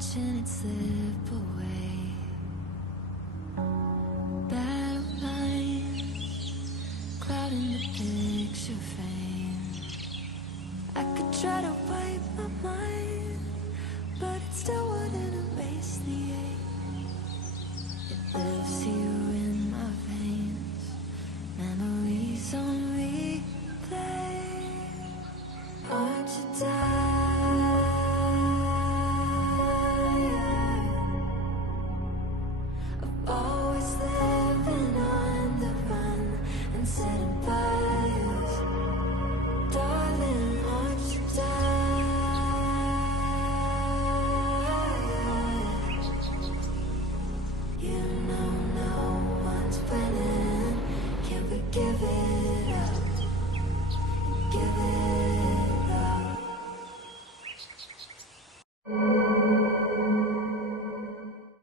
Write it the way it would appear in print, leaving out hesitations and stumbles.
watching it slip away. Battle lines clouding the picture frame. I could try to wipe my mind, but it still wouldn't erase the ache. It lives here